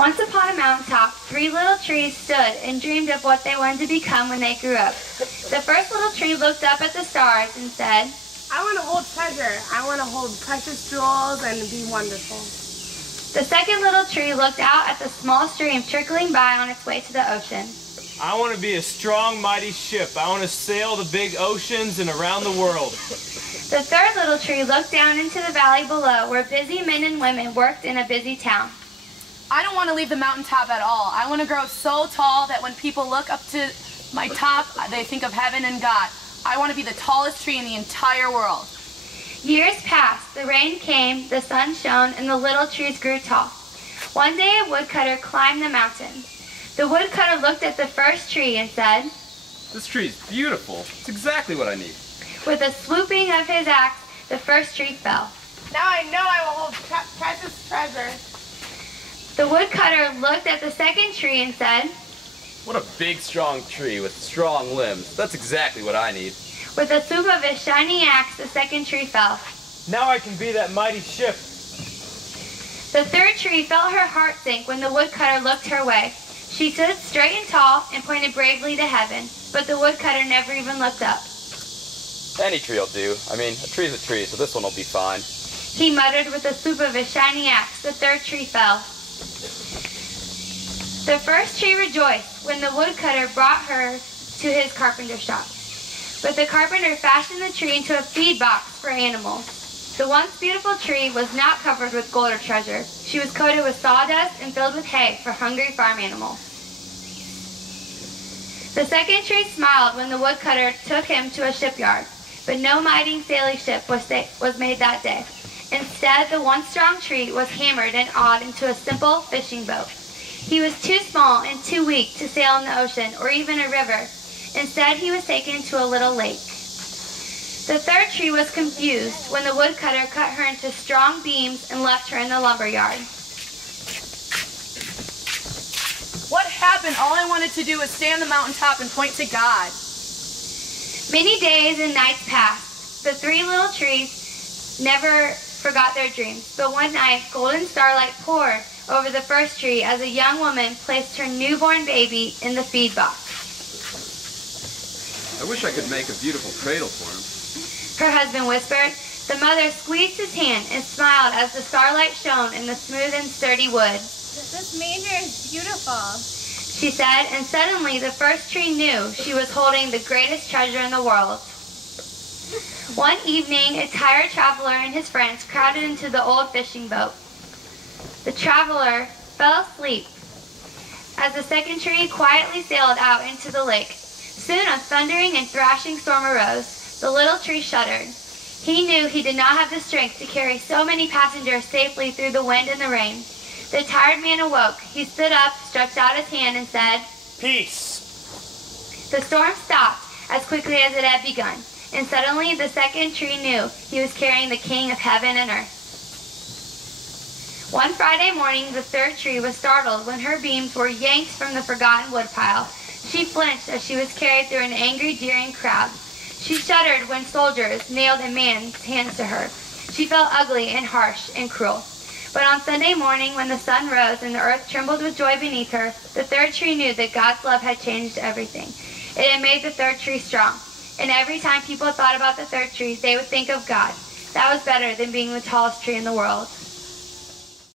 Once upon a mountaintop, 3 little trees stood and dreamed of what they wanted to become when they grew up. The first little tree looked up at the stars and said, I want to hold treasure. I want to hold precious jewels and be wonderful. The second little tree looked out at the small stream trickling by on its way to the ocean. I want to be a strong, mighty ship. I want to sail the big oceans and around the world. The third little tree looked down into the valley below where busy men and women worked in a busy town. I don't want to leave the mountaintop at all. I want to grow so tall that when people look up to my top, they think of heaven and God. I want to be the tallest tree in the entire world. Years passed, the rain came, the sun shone, and the little trees grew tall. One day a woodcutter climbed the mountain. The woodcutter looked at the first tree and said, This tree's beautiful. It's exactly what I need. With a swooping of his axe, the first tree fell. Now I know I will hold precious treasure. The woodcutter looked at the second tree and said, What a big, strong tree with strong limbs. That's exactly what I need. With a swoop of his shining axe, the second tree fell. Now I can be that mighty ship. The third tree felt her heart sink when the woodcutter looked her way. She stood straight and tall and pointed bravely to heaven, but the woodcutter never even looked up. Any tree will do. I mean, a tree's a tree, so this one will be fine. He muttered with a swoop of his shining axe. The third tree fell. The first tree rejoiced when the woodcutter brought her to his carpenter shop. But the carpenter fashioned the tree into a feed box for animals. The once beautiful tree was not covered with gold or treasure. She was coated with sawdust and filled with hay for hungry farm animals. The second tree smiled when the woodcutter took him to a shipyard, but no mighty sailing ship was made that day. Instead, the once strong tree was hammered and awed into a simple fishing boat. He was too small and too weak to sail in the ocean or even a river. Instead, he was taken to a little lake. The third tree was confused when the woodcutter cut her into strong beams and left her in the lumber yard. What happened? All I wanted to do was stay on the mountaintop and point to God. Many days and nights passed. The 3 little trees never forgot their dreams, but one night golden starlight poured over the first tree as a young woman placed her newborn baby in the feed box. I wish I could make a beautiful cradle for him. Her husband whispered. The mother squeezed his hand and smiled as the starlight shone in the smooth and sturdy wood. This manger is beautiful, She said, and suddenly the first tree knew she was holding the greatest treasure in the world. One evening, a tired traveler and his friends crowded into the old fishing boat. The traveler fell asleep as the second tree quietly sailed out into the lake. Soon a thundering and thrashing storm arose. The little tree shuddered. He knew he did not have the strength to carry so many passengers safely through the wind and the rain. The tired man awoke. He stood up, stretched out his hand, and said, Peace. The storm stopped as quickly as it had begun, and suddenly the second tree knew he was carrying the King of heaven and earth. One Friday morning, the third tree was startled when her beams were yanked from the forgotten woodpile. She flinched as she was carried through an angry, jeering crowd. She shuddered when soldiers nailed a man's hands to her. She felt ugly and harsh and cruel. But on Sunday morning, when the sun rose and the earth trembled with joy beneath her, the third tree knew that God's love had changed everything. It had made the third tree strong. And every time people thought about the third tree, they would think of God. That was better than being the tallest tree in the world.